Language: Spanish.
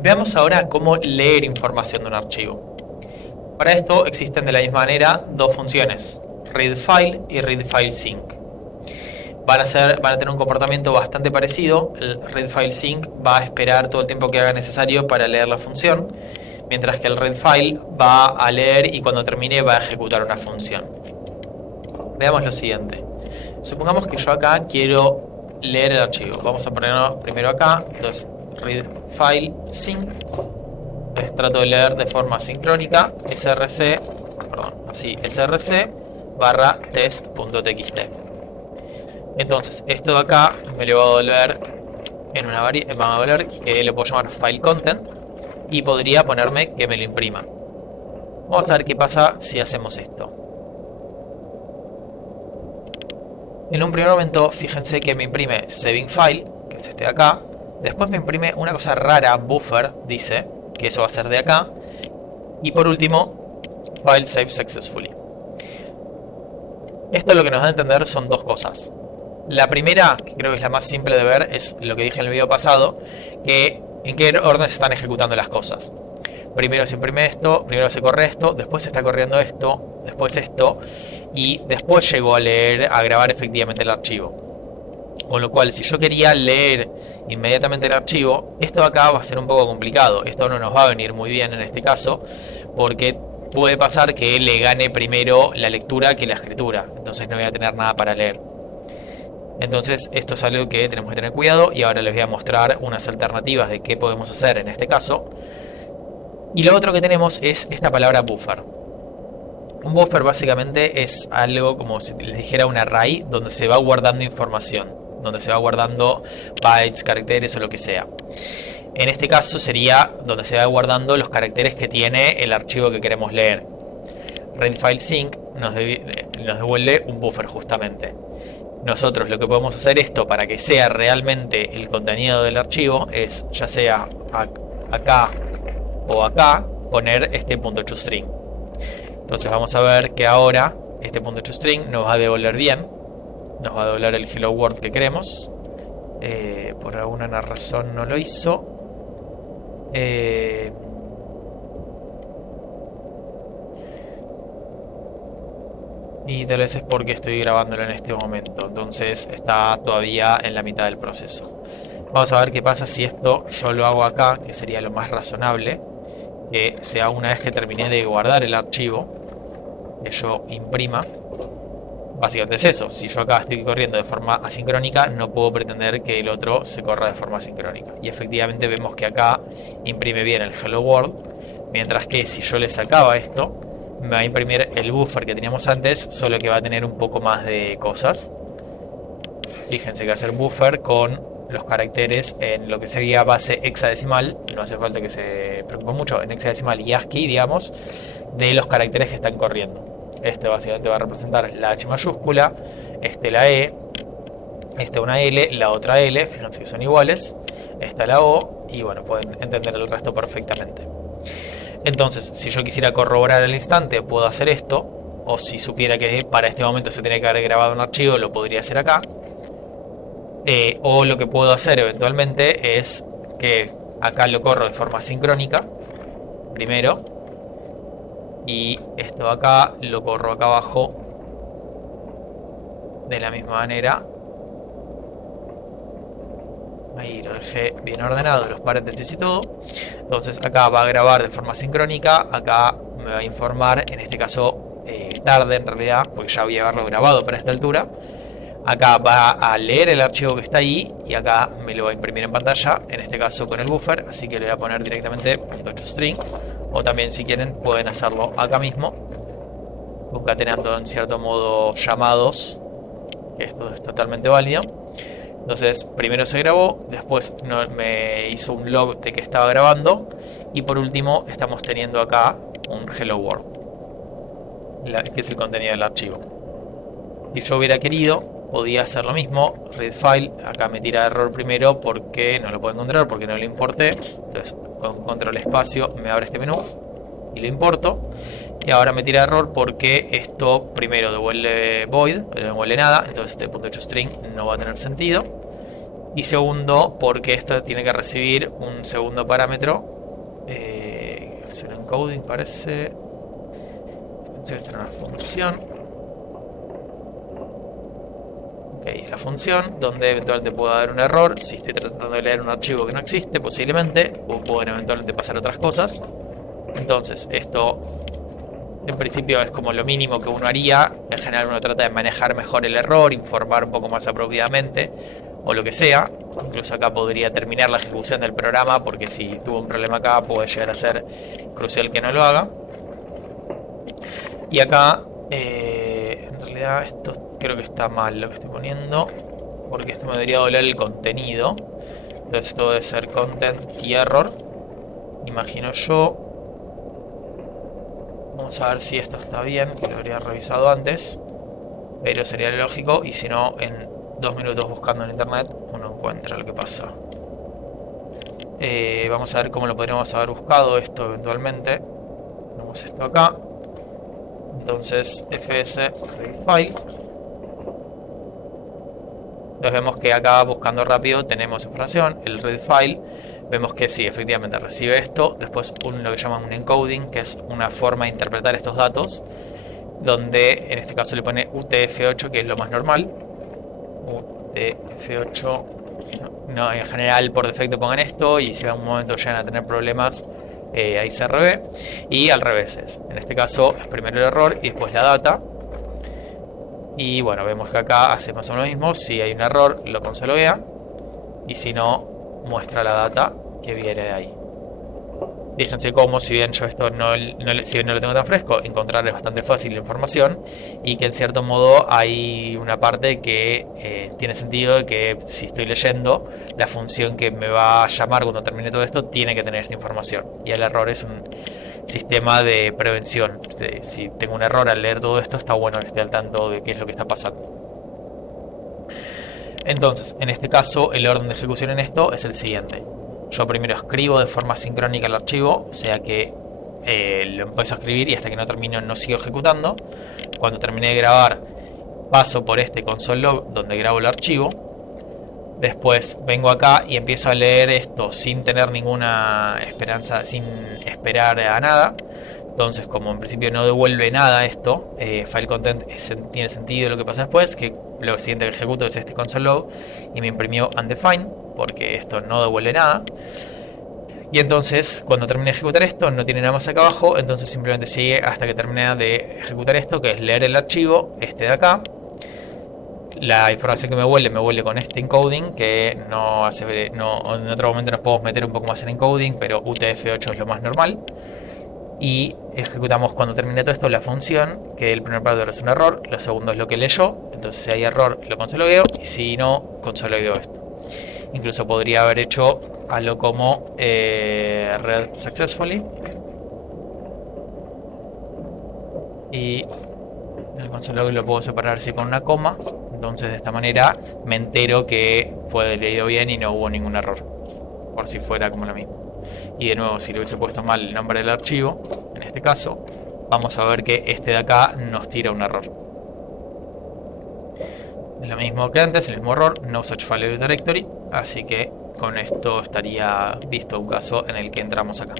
Veamos ahora cómo leer información de un archivo. Para esto existen de la misma manera dos funciones, readFile y readFileSync. Van a tener un comportamiento bastante parecido. El readFileSync va a esperar todo el tiempo que haga necesario para leer la función, mientras que el readFile va a leer y cuando termine va a ejecutar una función. Veamos lo siguiente. Supongamos que yo acá quiero leer el archivo. Vamos a ponerlo primero acá. Entonces, readFileSync. Entonces trato de leer de forma sincrónica src barra test.txt. Entonces, esto de acá me lo va a devolver en una variable que le puedo llamar file content y podría ponerme que me lo imprima. Vamos a ver qué pasa si hacemos esto. En un primer momento, fíjense que me imprime saving file, que es este de acá. Después me imprime una cosa rara, buffer, dice, que eso va a ser de acá. Y por último, file saved successfully. Esto lo que nos da a entender son dos cosas. La primera, que creo que es la más simple de ver, es lo que dije en el video pasado, que en qué orden se están ejecutando las cosas. Primero se imprime esto, primero se corre esto, después se está corriendo esto, después esto, y después llegó a leer, a grabar efectivamente el archivo. Con lo cual, si yo quería leer inmediatamente el archivo, esto de acá va a ser un poco complicado. Esto no nos va a venir muy bien en este caso, porque puede pasar que le gane primero la lectura que la escritura. Entonces no voy a tener nada para leer. Entonces esto es algo que tenemos que tener cuidado y ahora les voy a mostrar unas alternativas de qué podemos hacer en este caso. Y lo otro que tenemos es esta palabra buffer. Un buffer básicamente es algo como si les dijera un array donde se va guardando información, donde se va guardando bytes, caracteres o lo que sea. En este caso sería donde se va guardando los caracteres que tiene el archivo que queremos leer. readFileSync nos devuelve un buffer justamente. Nosotros lo que podemos hacer esto para que sea realmente el contenido del archivo es, ya sea acá o acá, poner este .toString. Entonces vamos a ver que ahora este .toString nos va a devolver bien, nos va a devolver el hello world que queremos. Por alguna razón no lo hizo. Y tal vez es porque estoy grabándolo en este momento. Entonces está todavía en la mitad del proceso. Vamos a ver qué pasa si esto yo lo hago acá, que sería lo más razonable. Que sea una vez que terminé de guardar el archivo, que yo imprima. Básicamente es eso. Si yo acá estoy corriendo de forma asincrónica, no puedo pretender que el otro se corra de forma sincrónica. Y efectivamente vemos que acá imprime bien el hello world. Mientras que si yo le sacaba esto, me va a imprimir el buffer que teníamos antes, solo que va a tener un poco más de cosas. Fíjense que va a ser buffer con los caracteres en lo que sería base hexadecimal. No hace falta que se preocupen mucho, en hexadecimal y ASCII, digamos, de los caracteres que están corriendo. Este básicamente va a representar la H mayúscula, este la E, este una L, la otra L, fíjense que son iguales, esta la O, y bueno, pueden entender el resto perfectamente. Entonces, si yo quisiera corroborar al instante, puedo hacer esto. O si supiera que para este momento se tiene que haber grabado un archivo, lo podría hacer acá. O lo que puedo hacer eventualmente es que acá lo corro de forma sincrónica primero. Y esto de acá lo corro acá abajo de la misma manera. Ahí lo dejé bien ordenado, los paréntesis y todo. Entonces acá va a grabar de forma sincrónica. Acá me va a informar, en este caso tarde en realidad, porque ya voy a haberlo grabado para esta altura. Acá va a leer el archivo que está ahí y acá me lo va a imprimir en pantalla, en este caso con el buffer. Así que le voy a poner directamente .toString. O también si quieren pueden hacerlo acá mismo, concatenando en cierto modo llamados. Esto es totalmente válido. Entonces primero se grabó, después me hizo un log de que estaba grabando y por último estamos teniendo acá un hello world, que es el contenido del archivo. Si yo hubiera querido, podía hacer lo mismo, read file, acá me tira error primero porque no lo puedo encontrar, porque no lo importé. Entonces con control espacio me abre este menú y lo importo. Y ahora me tira error porque esto primero devuelve void, no devuelve nada, entonces este .toString no va a tener sentido. Y segundo, porque esto tiene que recibir un segundo parámetro. Es un encoding, parece. Pensé que esto era una función. Ok, es la función donde eventualmente puedo dar un error si estoy tratando de leer un archivo que no existe, posiblemente, o pueden eventualmente pasar otras cosas. Entonces, esto en principio es como lo mínimo que uno haría. En general uno trata de manejar mejor el error, informar un poco más apropiadamente, o lo que sea. Incluso acá podría terminar la ejecución del programa, porque si tuvo un problema acá puede llegar a ser crucial que no lo haga. Y acá, en realidad esto creo que está mal lo que estoy poniendo, porque esto me debería doler el contenido. Entonces esto debe ser content y error, imagino yo. Vamos a ver si esto está bien, que lo habría revisado antes, pero sería lógico, y si no, en 2 minutos buscando en internet uno encuentra lo que pasa. Vamos a ver cómo lo podríamos haber buscado esto eventualmente. Tenemos esto acá. Entonces fs read file. Entonces vemos que acá buscando rápido tenemos información, el read file. Vemos que sí, efectivamente recibe esto. Después lo que llaman un encoding, que es una forma de interpretar estos datos, donde en este caso le pone UTF-8, que es lo más normal. UTF-8, no, en general por defecto pongan esto, y si en un momento llegan a tener problemas, ahí se revé. Y al revés es, en este caso es primero el error y después la data. Y bueno, vemos que acá hacemos lo mismo. Si hay un error lo consologuea, y si no, muestra la data que viene de ahí. Fíjense cómo, si bien yo esto si bien no lo tengo tan fresco, encontrar es bastante fácil la información, y que en cierto modo hay una parte que tiene sentido de que si estoy leyendo, la función que me va a llamar cuando termine todo esto tiene que tener esta información. Y el error es un sistema de prevención. Si tengo un error al leer todo esto, está bueno que esté al tanto de qué es lo que está pasando. Entonces, en este caso, el orden de ejecución en esto es el siguiente. Yo primero escribo de forma sincrónica el archivo, o sea que lo empiezo a escribir y hasta que no termino no sigo ejecutando. Cuando terminé de grabar, paso por este console log donde grabo el archivo. Después vengo acá y empiezo a leer esto sin tener ninguna esperanza, sin esperar a nada. Entonces, como en principio no devuelve nada esto, file content tiene sentido lo que pasa después, que lo siguiente que ejecuto es este console log y me imprimió undefined, porque esto no devuelve nada. Y entonces, cuando termine de ejecutar esto, no tiene nada más acá abajo, entonces simplemente sigue hasta que termine de ejecutar esto, que es leer el archivo, este de acá. La información que me vuelve con este encoding, que no hace, en otro momento nos podemos meter un poco más en encoding, pero UTF-8 es lo más normal. Y ejecutamos cuando termine todo esto la función, que el primer parámetro es un error, lo segundo es lo que leyó, entonces si hay error lo consologueo, y si no, consologueo esto. Incluso podría haber hecho algo como read successfully, y el console lo puedo separar así con una coma. Entonces de esta manera me entero que fue leído bien y no hubo ningún error, por si fuera como lo mismo. Y de nuevo, si le hubiese puesto mal el nombre del archivo, en este caso, vamos a ver que este de acá nos tira un error. Es lo mismo que antes, el mismo error, no such value directory, así que con esto estaría visto un caso en el que entramos acá.